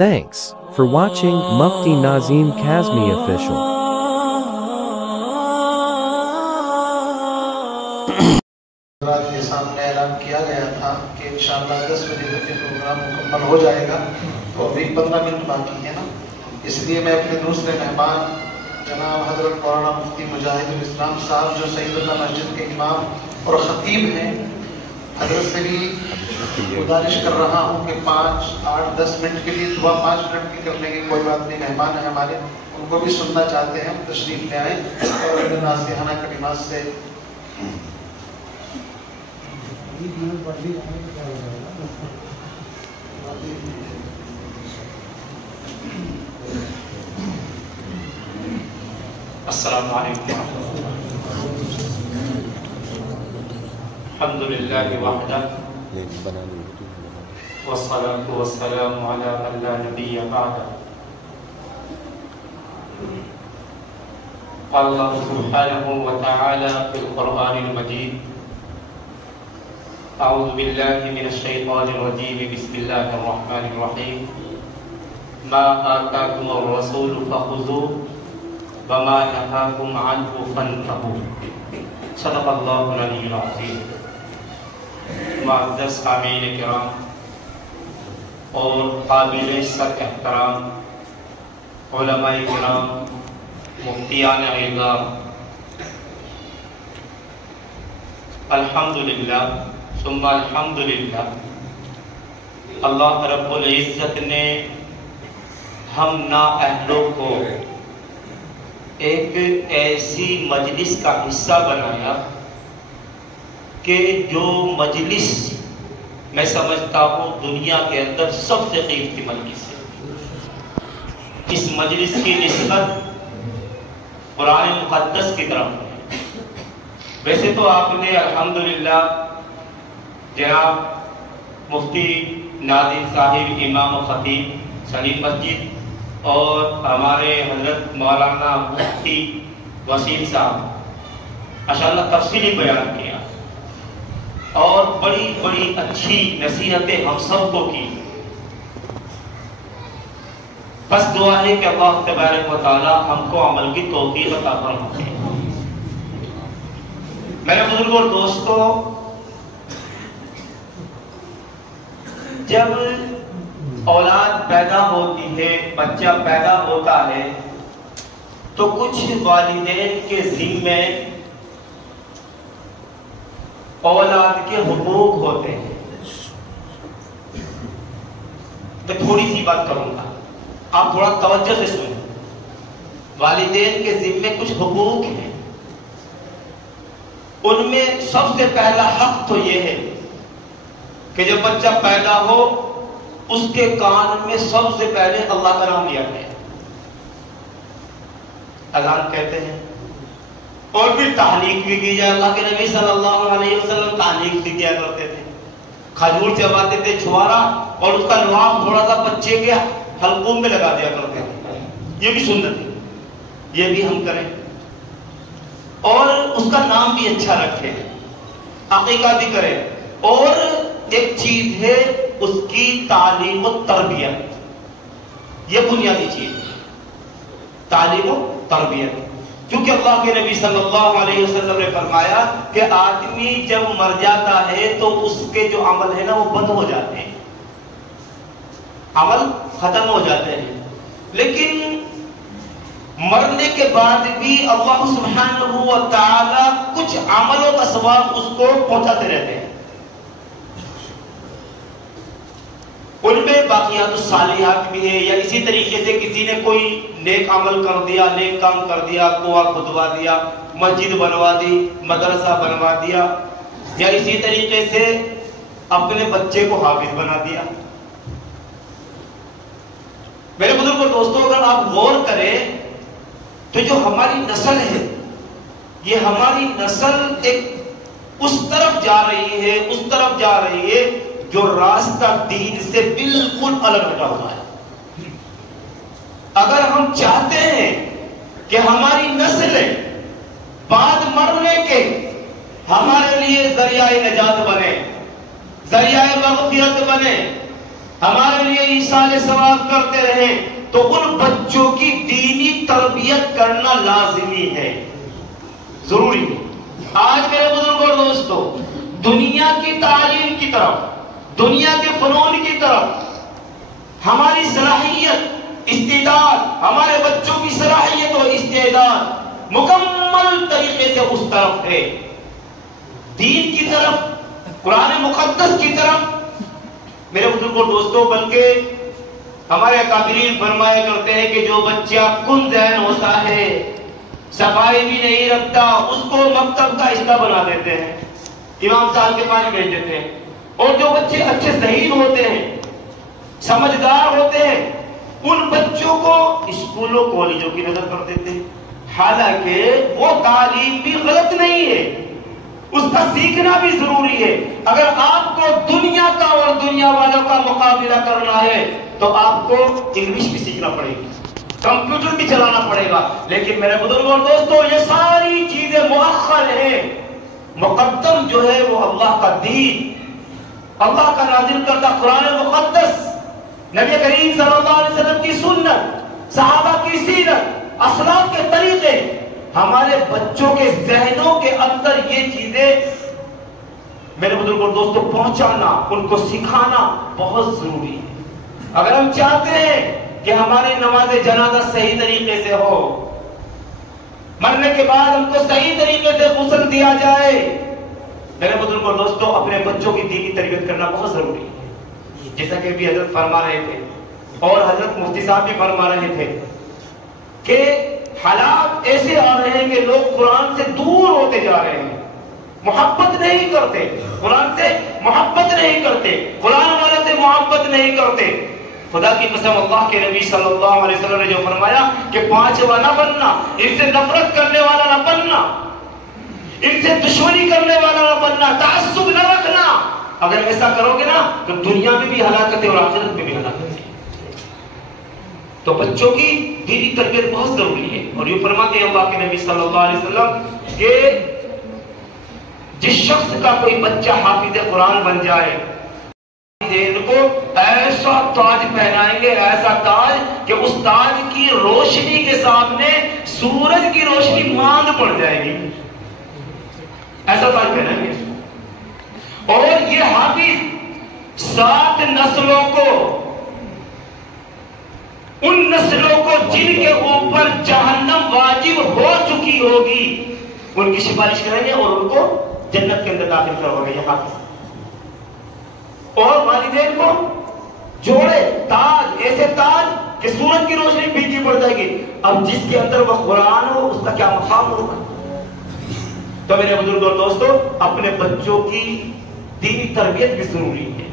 Thanks for watching Mufti Nazim Kazmi Official. کے سامنے اعلان کیا گیا تھا کہ انشاءاللہ 10 بجے تک یہ پروگرام مکمل ہو جائے گا، تو ابھی 15 منٹ باقی ہے نا، اس لیے میں اپنے دوسرے مہمان جناب حضرت مولانا مفتی مجاہد الاسلام صاحب جو سید اللہ مسجد کے امام اور خطیب ہیں، حضرت سے بھی گزارش کر رہا ہوں کہ 5، 8، 10 منٹ کے لیے دعا 5 منٹ کی کرنے کی کوئی بات نہیں، مہمان ہیں ہمارے، ان کو بھی سننا چاہتے ہیں، تشریف لے آئیں اور اپنے ناصحانہ کلمات سے السلام علیکم الحمدللہ وحدہ والصلاة والسلام علی من لا نبی بعدہ. قال اللہ سبحانہ وتعالی فی القرآن المجید: اعوذ باللہ من الشیطان الرجیم، بسم اللہ الرحمن الرحیم. ما آتاکم الرسول فخذوه وما نهاکم عنہ فانتہوا. صدق اللہ العلی العظیم. معزز سامعین کرام اور قابل سر احترام علماء کرام، مفتیان اعظام، الحمدللہ ثم الحمدللہ، اللہ رب العزت نے ہم نااہلوں کو ایک ایسی مجلس کا حصہ بنایا کہ جو مجلس میں سمجھتا ہوں دنیا کے اندر سب سے قیمتی مجلس ہے. اس مجلس کی نسبت قرآن مقدس کی طرف ہے. ویسے تو آپ نے الحمدللہ جناب مفتی ناظم صاحب امام و خطیب سلیم مسجد اور ہمارے حضرت مولانا مفتی وسیم صاحب ماشاءاللہ تفصیلی بیان کیا اور بڑی بڑی اچھی نصیحتیں ہم سب کو کی. بس دعا ہے کہ اللہ تبارک و تعالی ہم کو عمل کی توفیق عطا فرمائے. میرے بزرگوں اور دوستوں، جب اولاد پیدا ہوتی ہے، بچہ پیدا ہوتا ہے، تو کچھ والدین کے ذمے اولاد کے حقوق ہوتے ہیں. میں تھوڑی سی بات کروں گا، آپ تھوڑا توجہ سے سنیں. والدین کے ذمے کچھ حقوق ہیں، ان میں سب سے پہلا حق تو یہ ہے کہ جب بچہ پیدا ہو اس کے کان میں سب سے پہلے اللہ کا نام لیا جائے. اذان کہتے ہیں اور پھر تحلیق بھی کی جائے. اللہ کے نبی صلی اللہ علیہ وسلم تحلیق بھی کیا کرتے تھے، کھجور چباتے تھے چھوارا اور اس کا لعاب تھوڑا سا بچے کے حلقوم میں لگا دیا کرتے تھے. یہ بھی سنت ہے، یہ بھی ہم کریں اور اس کا نام بھی اچھا رکھیں، عقیقہ بھی کریں. اور ایک چیز ہے اس کی تعلیم و تربیت، یہ بنیادی چیز ہے، تعلیم و تربیت. کیونکہ اللہ کے نبی صلی اللہ علیہ وسلم نے فرمایا کہ آدمی جب مر جاتا ہے تو اس کے جو عمل ہے نا وہ بند ہو جاتے ہیں، عمل ختم ہو جاتے ہیں. لیکن مرنے کے بعد بھی اللہ سبحانہ و تعالی کچھ عملوں کا ثواب اس کو پہنچاتے رہتے ہیں. ان میں باقیات الصالحات بھی ہے، یا اسی طریقے سے کسی نے کوئی نیک عمل کر دیا، نیک کام کر دیا، کنواں کھدوا دیا، مسجد بنوا دی، مدرسہ بنوا دیا، یا اسی طریقے سے اپنے بچے کو حافظ بنا دیا. میرے بزرگوں دوستوں، اگر آپ غور کریں تو جو ہماری نسل ہے، یہ ہماری نسل ایک اس طرف جا رہی ہے، اس طرف جا رہی ہے جو راستہ دین سے بالکل الگ ہٹا ہوا ہے. اگر ہم چاہتے ہیں کہ ہماری نسلیں بعد مرنے کے ہمارے لیے ذریعہ نجات بنے، ذریعہ مغفرت بنے، ہمارے لیے ایصال ثواب کرتے رہیں، تو ان بچوں کی دینی تربیت کرنا لازمی ہے، ضروری ہے۔ آج میرے بزرگوں اور دوستو، دنیا کی تعلیم کی طرف، دنیا کے فنون کی طرف ہماری صلاحیت، استعداد، ہمارے بچوں کی صلاحیت اور استعداد مکمل طریقے سے اس طرف ہے، دین کی طرف، قرآن مقدس کی طرف۔ میرے بزرگوں دوستوں، بلکہ ہمارے اکابرین فرمایا کرتے ہیں کہ جو بچہ کن ذہن ہوتا ہے، صفائی بھی نہیں رکھتا، اس کو مکتب کا حصہ بنا دیتے ہیں، امام صاحب کے پاس بھیج دیتے ہیں۔ اور جو بچے اچھے ذہین ہوتے ہیں، سمجھدار ہوتے ہیں، ان بچوں کو اسکولوں کالجوں کی نظر کر دیتے ہیں، حالانکہ وہ تعلیم بھی غلط نہیں ہے، اس کا سیکھنا بھی ضروری ہے۔ اگر آپ کو دنیا کا اور دنیا والوں کا مقابلہ کرنا ہے تو آپ کو انگلش بھی سیکھنا پڑے گی، کمپیوٹر بھی چلانا پڑے گا، لیکن میرے بزرگوں اور دوستوں، یہ ساری چیزیں مؤخر ہیں، مقدم جو ہے وہ اللہ کا دین، اللہ کا نازل کردہ قرآن مقدس، نبی کریم صلی اللہ علیہ وسلم کی سنت، صحابہ کی سیرت، اسلاف کے طریقے، ہمارے بچوں کے ذہنوں کے اندر یہ چیزیں میرے بزرگوں اور دوستوں پہنچانا، ان کو سکھانا بہت ضروری ہے۔ اگر ہم چاہتے ہیں کہ ہماری نماز جنازہ صحیح طریقے سے ہو، مرنے کے بعد ہم کو صحیح طریقے سے غسل دیا جائے، میرے بزرگوں اور دوستوں، اپنے بچوں کی دینی تربیت کرنا بہت ضروری ہے۔ جیسا کہ بھی حضرت فرما رہے تھے اور حضرت مفتی صاحب بھی فرما رہے تھے کہ حالات ایسے آ رہے ہیں کہ لوگ قرآن سے دور ہوتے جا رہے ہیں، محبت نہیں کرتے، قرآن سے محبت نہیں کرتے، قرآن والوں سے محبت نہیں کرتے۔ خدا کی قسم، اللہ کے نبی صلی اللہ علیہ وسلم نے جو فرمایا کہ پانچواں نہ بننا، ان سے نفرت کرنے والا نہ بننا، ان سے دشمنی کرنے والا نہ بننا، تعصب نہ رکھنا۔ اگر ایسا کرو گے نا تو دنیا میں بھی ہلاکت ہے اور آخرت میں بھی ہلاکت ہے۔ تو بچوں کی دینی تربیت بہت ضروری ہے، اور یہ فرماتے ہیں اللہ کے نبی صلی اللہ علیہ وسلم کہ جس شخص کا کوئی بچہ حافظ قرآن بن جائے، ان کو ایسا تاج پہنائیں گے، ایسا تاج کہ اس تاج کی روشنی کے سامنے سورج کی روشنی ماند پڑ جائے گی، ایسا تاج پہنائیں گے۔ اور یہ حافظ 7 نسلوں کو، ان نسلوں کو جن کے اوپر جہنم واجب ہو چکی ہوگی، ان کی سفارش کریں گے اور ان کو جنت کے اندر داخل کرو گے۔ یہ حافظ اور والدین کو جوڑے تاج، ایسے تاج کہ سورج کی روشنی پیچھے پڑ جائے گی۔ اب جس کے اندر وہ قرآن ہو، اس کا کیا مقام ہوگا؟ تو میرے بزرگوں اور دوستوں، اپنے بچوں کی دینی تربیت بھی ضروری ہے۔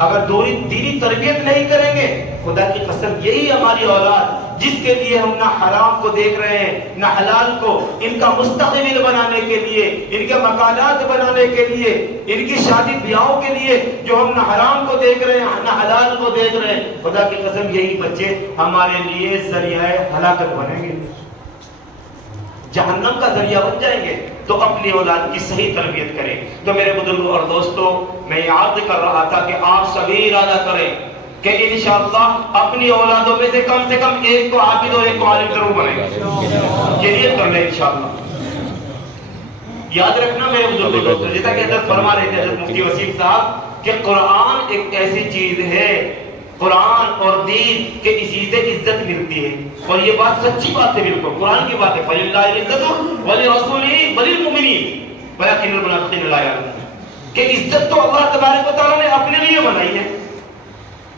اگر دینی تربیت نہیں کریں گے، خدا کی قسم یہی ہماری اولاد جس کے لیے ہم نہ حرام کو دیکھ رہے ہیں نہ حلال کو، ان کا مستقبل بنانے کے لیے، ان کے مکانات بنانے کے لیے، ان کی شادی بیاہوں کے لیے جو ہم نہ حرام کو دیکھ رہے ہیں نہ حلال کو دیکھ رہے ہیں، خدا کی قسم یہی بچے ہمارے لیے ذریعہ ہلاکت بنیں گے، جہنم کا ذریعہ بن جائیں گے۔ تو اپنی اولاد کی صحیح تربیت کریں۔ تو میرے بزرگوں اور دوستوں، میں یاد کر رہا تھا کہ آپ سبھی ارادہ کریں کہ انشاءاللہ اپنی اولادوں میں سے کم ایک کو حافظ اور ایک کو عالم ضرور بنیں گے، یہ نیت کر لیں انشاءاللہ۔ یاد رکھنا میرے بزرگوں اور دوستوں، جیسا کہ حضرت فرما رہے تھے حضرت مفتی وسیم صاحب کہ قرآن ایک ایسی چیز ہے، قرآن اور دین کے اسی سے عزت ملتی ہے، اور یہ بات سچی بات ہے، بالکل قرآن کی بات ہے۔ فَلِلَّهِ الْعِزَّةُ وَلِرَسُولِهِ وَلِلْمُؤْمِنِينَ وَلَكِنَّ الْمُنَافِقِينَ لَا يَعْلَمُونَ کہ عزت تو اللہ تبارک و تعالیٰ نے اپنے لیے بنائی ہے،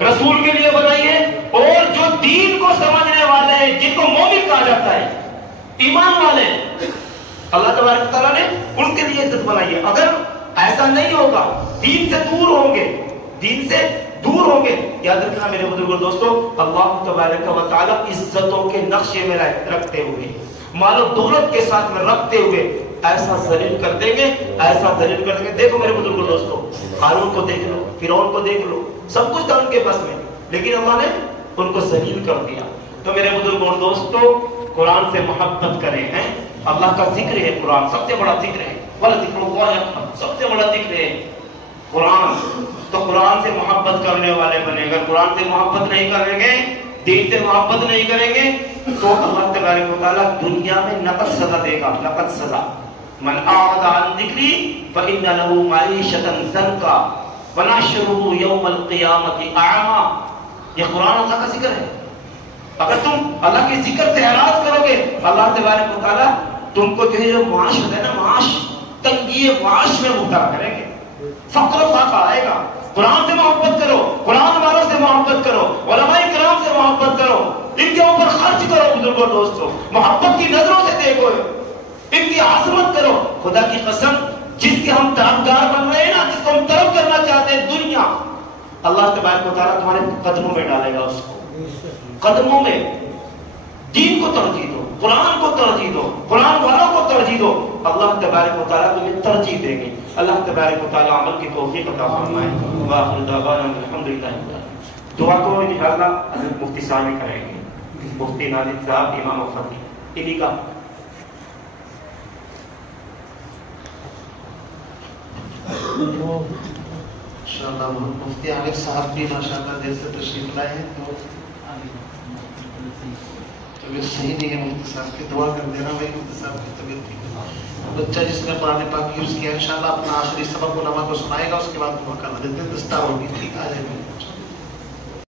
رسول کے لیے بنائی ہے، اور جو دین کو سمجھنے والے ہیں، جن کو مومن کہا جاتا ہے، ایمان والے، اللہ تبارک و تعالیٰ نے ان کے لیے عزت بنائی ہے۔ اگر ایسا نہیں ہوگا، دین سے دور ہوں گے، دین سے دور ہوں گے، یاد رکھنا میرے بزرگوں دوستوں، اللہ تبارک و تعالیٰ عزتوں کے نقشے میں رکھتے ہوئے، مال و دولت کے ساتھ میں رکھتے ہوئے ایسا ذلیل کر دیں گے، ایسا ذلیل کر دیں گے۔ دیکھو میرے بزرگوں دوستوں، ہارون کو دیکھ لو، فرعون کو دیکھ لو، سب کچھ تھا ان کے بس میں، لیکن اللہ نے ان کو ذلیل کر دیا۔ تو میرے بزرگوں دوستوں، قرآن سے محبت کریں، ہیں اللہ کا ذکر ہے، قرآن سب سے بڑا ذکر ہے، سب سے بڑا ذکر ہے قرآن۔ تو قرآن سے محبت کرنے والے بنے. اگر قرآن سے محبت نہیں کریں گے, دین سے محبت نہیں کریں گے, تو اللہ تبارک و تعالیٰ دنیا میں نقد سزا دے گا, نقد سزا. من اعرض عن ذکری فإن له معیشۃ ضنکا ونحشره یوم القیامۃ اعما. یہ قرآن اللہ کا ذکر ہے. اگر تم اللہ کے ذکر سے اعراض کرو گے, اللہ تبارک و تعالیٰ تم کو جو ہے جو معاش ہوتا ہے نا, معاش, تنگی معاش میں مبتلا کریں گے, فقر و فاقہ آئے گا. قرآن سے محبت کرو, قرآن والوں سے محبت کرو, علماء کرام سے محبت کرو, ان کے اوپر خرچ کرو بزرگوں دوستوں, محبت کی نظروں سے دیکھو, ان کی عظمت کرو. خدا کی قسم جس کے ہم طرفدار بن رہے ہیں نا, جس کو ہم طرف کرنا چاہتے ہیں دنیا, اللہ تبارک و تعالیٰ تمہارے قدموں میں ڈالے گا, اس کو قدموں میں. دین کو ترجیح دو, قرآن کو ترجیح دو, قرآن والوں کو ترجیح دو, اللہ تبارک و تعالیٰ تمہیں ترجیح دیں گے. اللہ تبارک و تعالیٰ عمل کی توفیق عطا فرمائے. وآخر دعوانا الحمدللہ. دعا کو انشاءاللہ حضرت مفتی صاحب کریں گے, مفتی ناظم صاحب, امام وفد, انہی کا انشاءاللہ. مفتی عامر صاحب بھی ماشاءاللہ دیر سے تشریف لائے ہیں, تو طبیعت صحیح نہیں ہے مفتی صاحب کی, دعا کر دینا بھائی مفتی صاحب کی طبیعت ٹھیک ہے. بچہ جس نے قرآن پاک یوز کیا انشاءاللہ اپنا آخری سبق علماء کو سنائے گا, اس کے بعد دعا کرنا دیتے ہیں, دستار ہوگی, ٹھیک آ جائے گا.